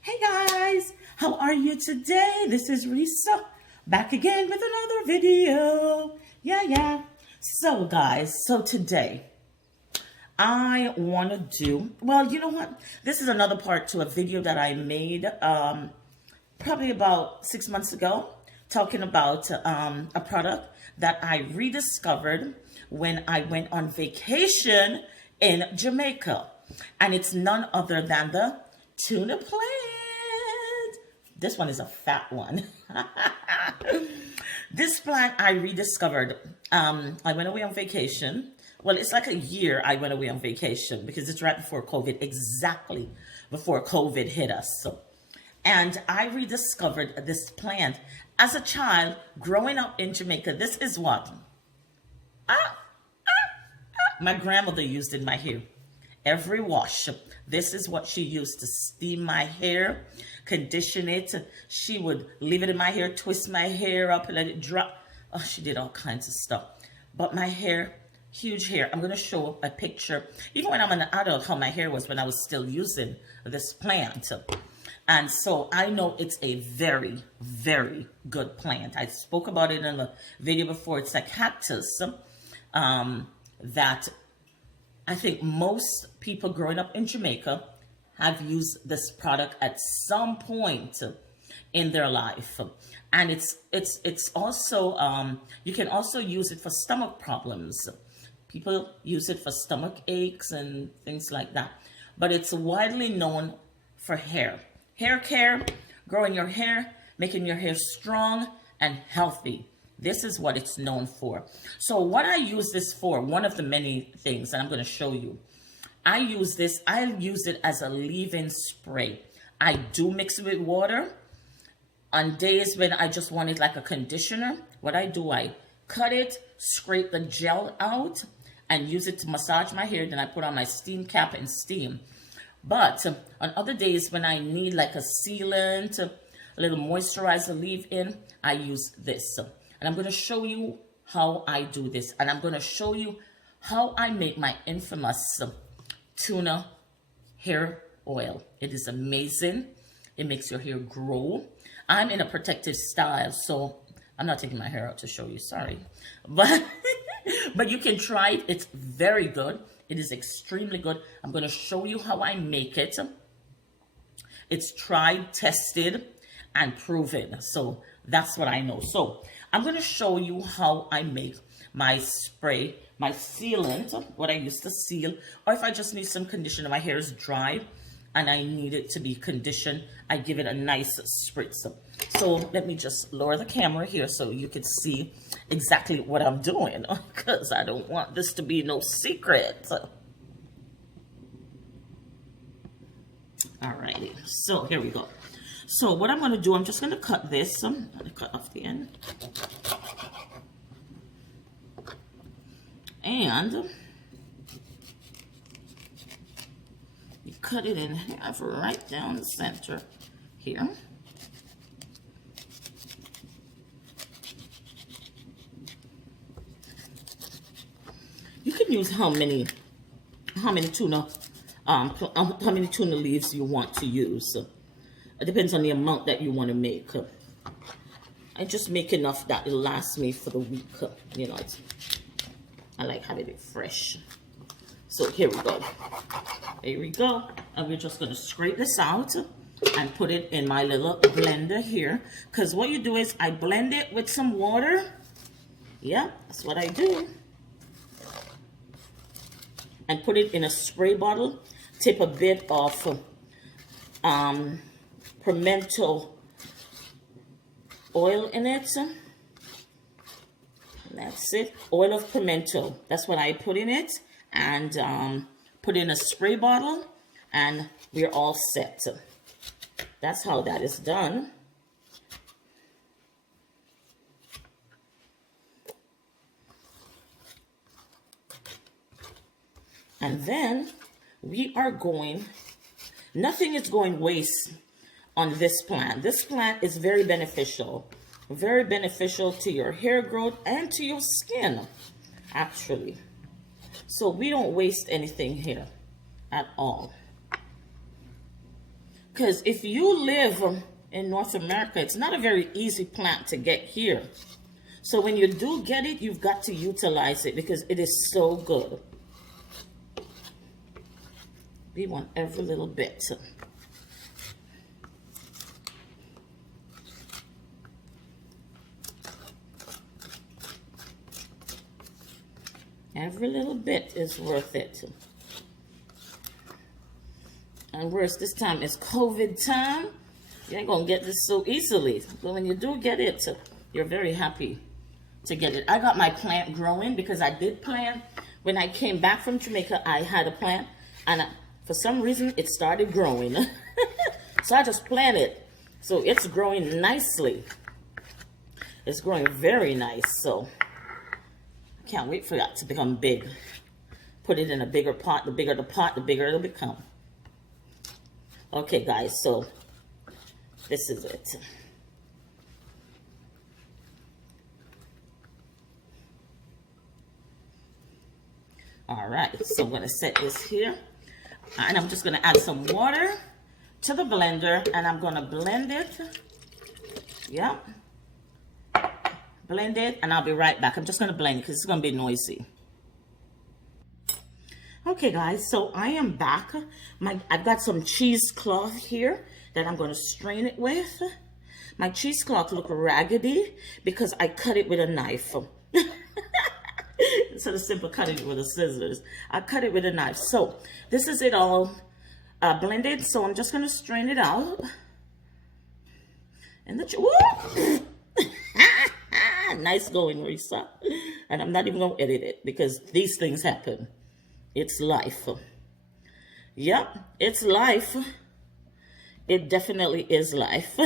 Hey guys, how are you today? This is Risa back again with another video. Yeah. So guys, today I want to do, well, you know what? This is another part to a video that I made probably about 6 months ago, talking about a product that I rediscovered when I went on vacation in Jamaica. And it's none other than the tuna plant. This one is a fat one. This plant I rediscovered. I went away on vacation. Well, it's like a year I went away on vacation because it's right before COVID, exactly before COVID hit us. And I rediscovered this plant as a child growing up in Jamaica. This is what my grandmother used in my hair. Every wash. This is what she used to steam my hair, condition it. She would leave it in my hair, twist my hair up and let it drop. Oh, she did all kinds of stuff. But my hair, huge hair. I'm going to show a picture, even when I'm an adult, how my hair was when I was still using this plant. And so I know it's a very, very good plant. I spoke about it in the video before. It's a cactus that I think most people growing up in Jamaica have used this product at some point in their life. And it's also, you can also use it for stomach problems. People use it for stomach aches and things like that. But it's widely known for hair care, growing your hair, making your hair strong and healthy. This is what it's known for. So what I use this for, one of the many things, and I'm going to show you. I use it as a leave-in spray. I do mix it with water. On days when I just want it like a conditioner, what I do, I cut it, scrape the gel out, and use it to massage my hair. Then I put on my steam cap and steam. But on other days when I need like a sealant, a little moisturizer leave-in, I use this. And I'm going to show you how I do this. And I'm going to show you how I make my infamous tuna hair oil. It is amazing. It makes your hair grow. I'm in a protective style, so I'm not taking my hair out to show you. Sorry. But you can try it. It's very good. It is extremely good. I'm going to show you how I make it. It's tried, tested, and proven. So that's what I know. So I'm going to show you how I make my spray, my sealant, what I use to seal, or if I just need some conditioner, my hair is dry and I need it to be conditioned, I give it a nice spritz. So let me just lower the camera here so you can see exactly what I'm doing, because I don't want this to be no secret. Alrighty, so here we go. So what I'm going to do, I'm just going to cut this. I'm going to cut off the end. And you cut it in half right down the center here. You can use how many tuna leaves you want to use. It depends on the amount that you want to make. I just make enough that will last me for the week. You know, I like having it fresh. So here we go. Here we go. And we're just going to scrape this out and put it in my little blender here. Because what you do is I blend it with some water. Yeah, that's what I do. And put it in a spray bottle. Tip a bit of pimento oil in it. That's it. Oil of pimento. That's what I put in it. And put in a spray bottle. And we're all set. That's how that is done. And then we are going, nothing is going waste on this plant. This plant is very beneficial to your hair growth and to your skin, actually. So we don't waste anything here at all. Because if you live in North America, it's not a very easy plant to get here. So when you do get it, you've got to utilize it because it is so good. We want every little bit. Every little bit is worth it. And worse, this time is COVID time. You ain't gonna get this so easily. But when you do get it, you're very happy to get it. I got my plant growing because I did plant. When I came back from Jamaica, I had a plant. And for some reason, it started growing. So I just planted. So it's growing nicely. It's growing very nice. So I can't wait for that to become big. Put it in a bigger pot. The bigger the pot, the bigger it'll become. Okay, guys, so this is it. All right, so I'm going to set this here. And I'm just going to add some water to the blender. And I'm going to blend it. Yep. Blend it. And I'll be right back. I'm just going to blend it because it's going to be noisy. Okay, guys, so I am back. I've got some cheesecloth here that I'm going to strain it with. My cheesecloth look raggedy because I cut it with a knife. Instead of simply cutting it with the scissors, I cut it with a knife. So this is it all blended. So I'm just going to strain it out. And the nice going, Risa. And I'm not even going to edit it because these things happen. It's life. Yep, it's life. It definitely is life.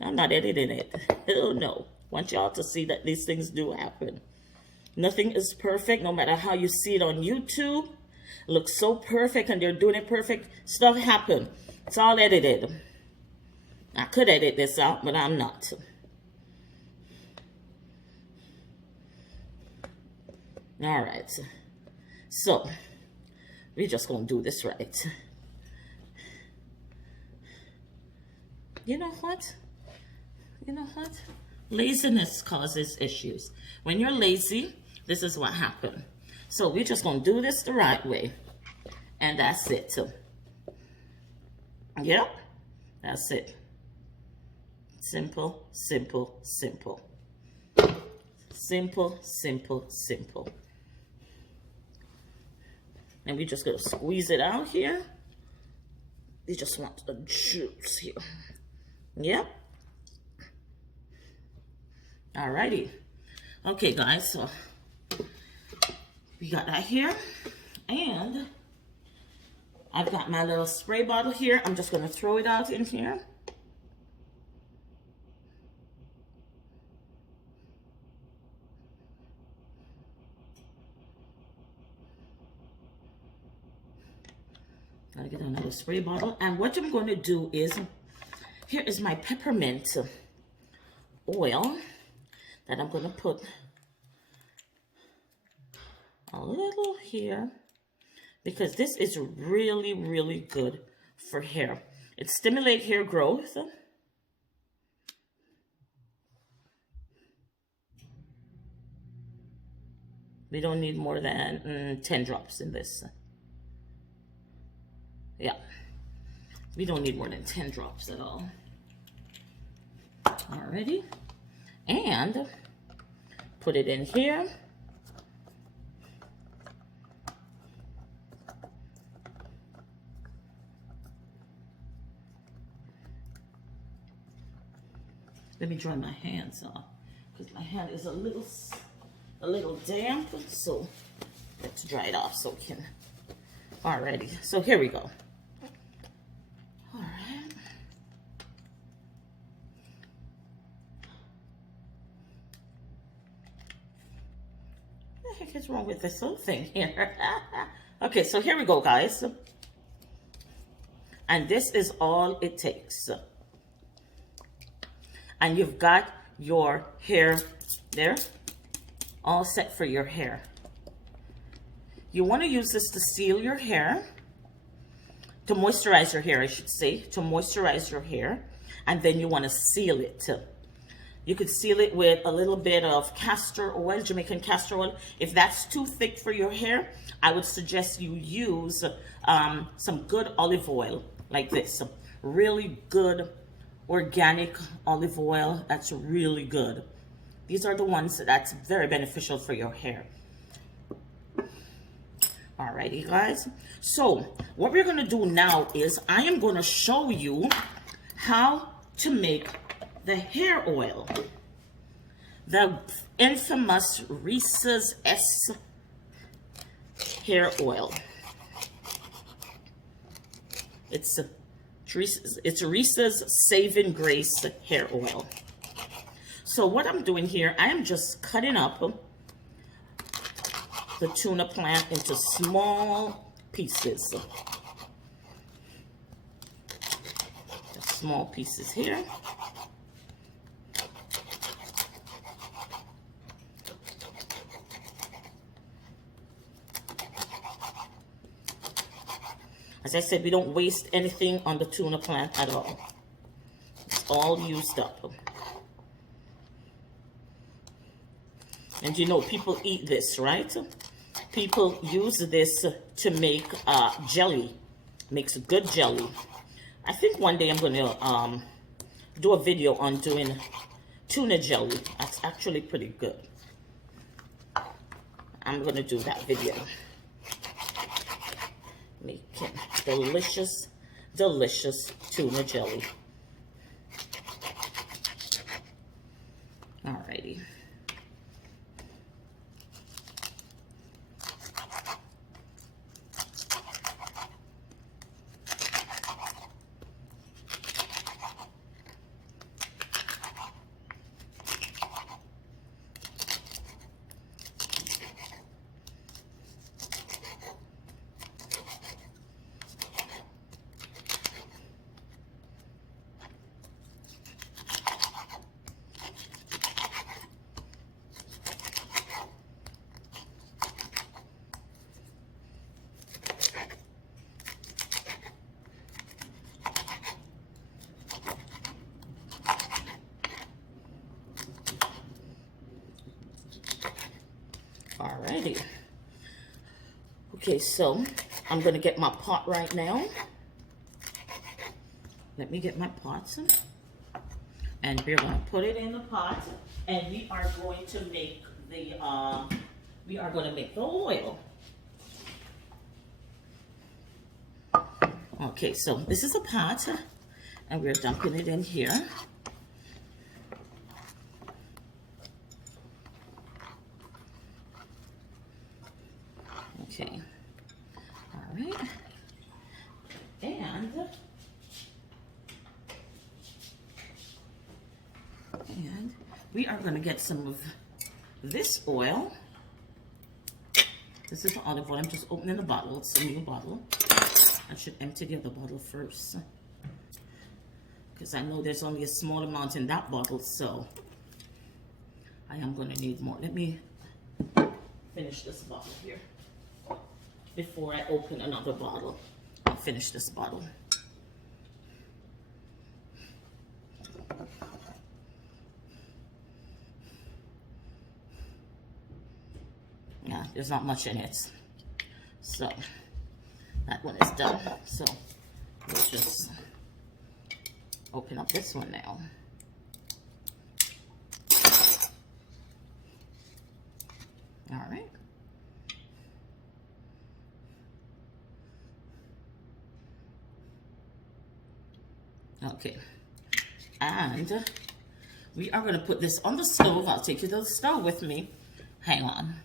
I'm not editing it. Oh no. I want y'all to see that these things do happen. Nothing is perfect, no matter how you see it on YouTube. It looks so perfect and they're doing it perfect. Stuff happen. It's all edited. I could edit this out, but I'm not. All right. So, we're just going to do this right. You know what? You know what? Laziness causes issues. When you're lazy, this is what happens. So, we're just going to do this the right way. And that's it. So, yep. That's it. Simple, simple, simple. Simple, simple, simple. And we just gonna squeeze it out here. We just want the juice here. Yep. Alrighty. Okay, guys, so we got that here. And I've got my little spray bottle here. I'm just gonna throw it out in here. Gotta get another spray bottle. And what I'm going to do is, here is my peppermint oil that I'm going to put a little here because this is really, really good for hair. It stimulates hair growth. We don't need more than 10 drops in this. Yeah, we don't need more than 10 drops at all. Alrighty, and put it in here. Let me dry my hands off because my hand is a little damp. So let's dry it off so we can. Alrighty, so here we go. What the heck is wrong with this whole thing here? Okay, so here we go, guys. And this is all it takes. And you've got your hair there, all set for your hair. You want to use this to seal your hair. to moisturize your hair, I should say, to moisturize your hair, and then you want to seal it. You could seal it with a little bit of castor oil, Jamaican castor oil. If that's too thick for your hair, I would suggest you use some good olive oil like this. Some really good organic olive oil. That's really good. These are the ones that's very beneficial for your hair. Alrighty, guys. So what we're going to do now is I am going to show you how to make the hair oil. The infamous Reese's S hair oil. It's Reese's Saving Grace hair oil. So what I'm doing here, I am just cutting up the tuna plant into small pieces. Just small pieces here. As I said, we don't waste anything on the tuna plant at all. It's all used up. And you know, people eat this, right? People use this to make jelly. Makes a good jelly. I think one day I'm going to do a video on doing tuna jelly. That's actually pretty good. I'm going to do that video. Making delicious, delicious tuna jelly. Alrighty. Alrighty. Okay, so I'm going to get my pot right now. Let me get my pot. And we're going to put it in the pot. And we are going to make the oil. Okay, so this is a pot. And we're dumping it in here. Okay, all right, and we are going to get some of this oil. This is the olive oil. I'm just opening the bottle. It's a new bottle. I should empty the other bottle first, because I know there's only a small amount in that bottle, so I am going to need more. Let me finish this bottle here before I open another bottle. I'll finish this bottle. Yeah, there's not much in it. So that one is done. So we'll just open up this one now. All right. Okay, and we are going to put this on the stove. I'll take you to the stove with me. Hang on.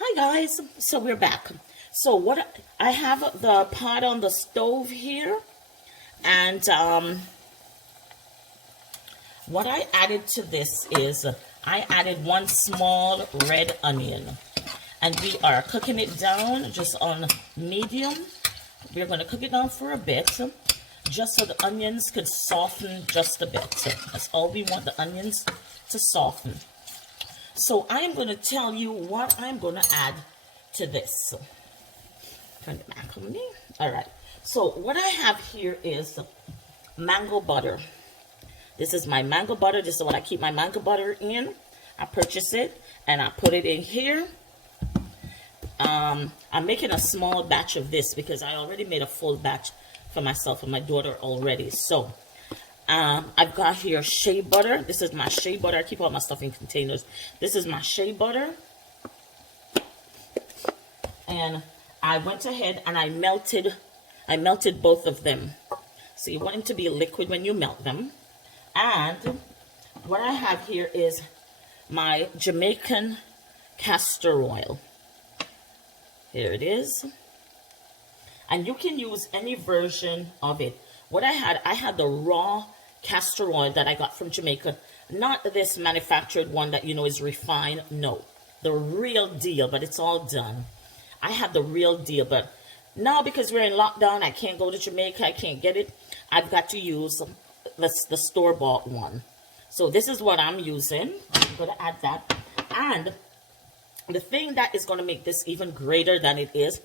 Hi guys, so we're back. So what I have the pot on the stove here, and what I added to this is I added 1 small red onion, and we are cooking it down just on medium. We're going to cook it down for a bit, just so the onions could soften just a bit. That's all we want, the onions to soften. So I am going to tell you what I'm going to add to this. Turn it back on me. All right. So what I have here is mango butter. This is my mango butter. This is what I keep my mango butter in. I purchase it and I put it in here. I'm making a small batch of this because I already made a full batch for myself and my daughter already. So I've got here shea butter. This is my shea butter. I keep all my stuff in containers. This is my shea butter. And I went ahead and I melted both of them. So you want them to be liquid when you melt them. And what I have here is my Jamaican Castor Oil. Here it is. And you can use any version of it. What I had the raw castor oil that I got from Jamaica. Not this manufactured one that you know is refined. No, the real deal, but it's all done. I have the real deal, but now because we're in lockdown, I can't go to Jamaica, I can't get it. I've got to use the store-bought one. So this is what I'm using. I'm going to add that. And the thing that is going to make this even greater than it is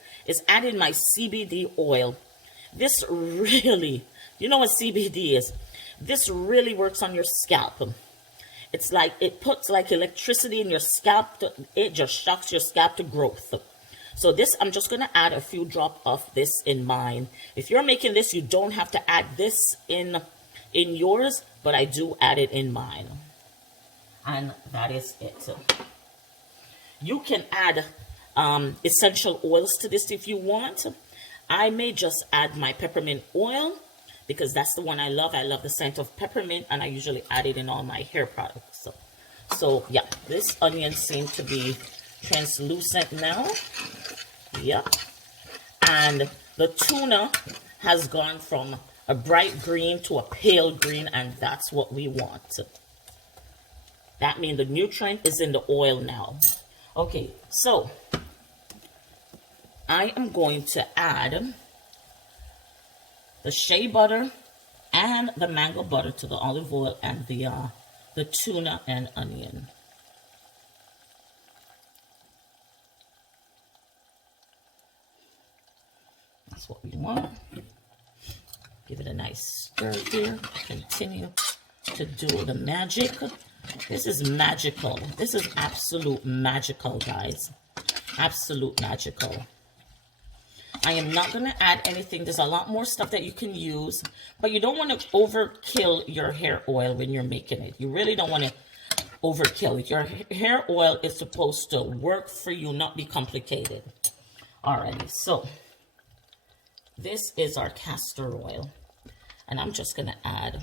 adding my CBD oil. This really, you know what CBD is? This really works on your scalp. It's like, it puts like electricity in your scalp. It just shocks your scalp to growth. So this, I'm just going to add a few drops of this in mine. If you're making this, you don't have to add this in yours, but I do add it in mine. And that is it. You can add essential oils to this if you want. I may just add my peppermint oil because that's the one I love. I love the scent of peppermint, and I usually add it in all my hair products. So yeah, this onion seems to be translucent now. Yeah. And the tuna has gone from a bright green to a pale green, and that's what we want. That means the nutrient is in the oil now. Okay, so I am going to add the shea butter and the mango butter to the olive oil and the tuna and onion. That's what we want. Give it a nice stir here. Continue to do the magic. This is magical. This is absolute magical, guys. Absolute magical. I am not going to add anything. There's a lot more stuff that you can use, but you don't want to overkill your hair oil when you're making it. You really don't want to overkill it. Your hair oil is supposed to work for you, not be complicated. Alrighty, so this is our castor oil, and I'm just going to add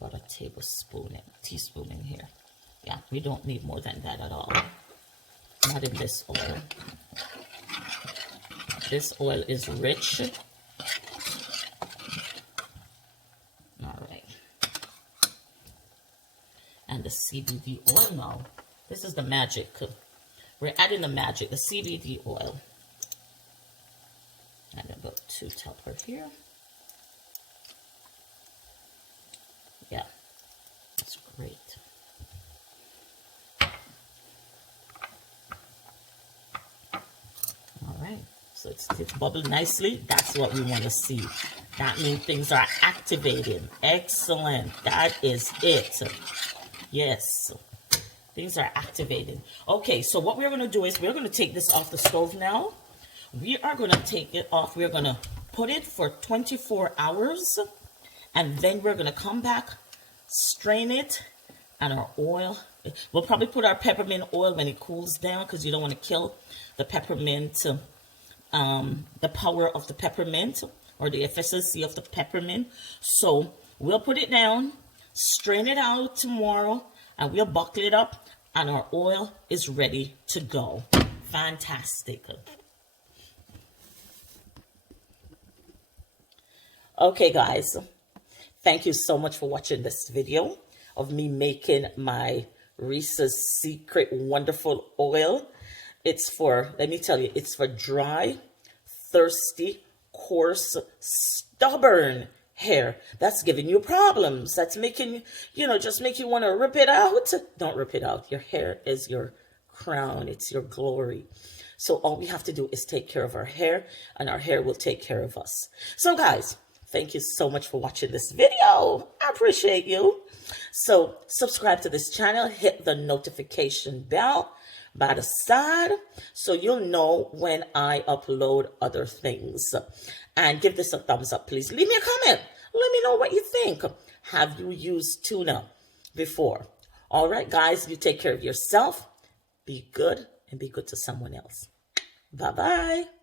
about a teaspoon in here. Yeah, we don't need more than that at all. Not in this oil. This oil is rich. All right. And the CBD oil now. This is the magic. We're adding the magic, the CBD oil. And about 2 tablespoons here. Yeah, that's great. All right, so it's bubbled nicely. That's what we want to see. That means things are activating. Excellent. That is it. Yes, things are activating. Okay, so what we're going to do is we're going to take this off the stove now. We are going to take it off. We're going to put it for 24 hours. And then we're going to come back, strain it, and our oil. We'll probably put our peppermint oil when it cools down because you don't want to kill the peppermint, the power of the peppermint or the efficiency of the peppermint. So we'll put it down, strain it out tomorrow, and we'll buckle it up, and our oil is ready to go. Fantastic. Okay, guys. Thank you so much for watching this video of me making my Reese's Secret Wonderful Oil. It's for, let me tell you, it's for dry, thirsty, coarse, stubborn hair. That's giving you problems. That's making, just make you want to rip it out. Don't rip it out. Your hair is your crown. It's your glory. So all we have to do is take care of our hair, and our hair will take care of us. So guys, thank you so much for watching this video. I appreciate you. So subscribe to this channel, hit the notification bell by the side so you'll know when I upload other things. And give this a thumbs up, please. Leave me a comment. Let me know what you think. Have you used tuna before? All right, guys, you take care of yourself. Be good and be good to someone else. Bye-bye.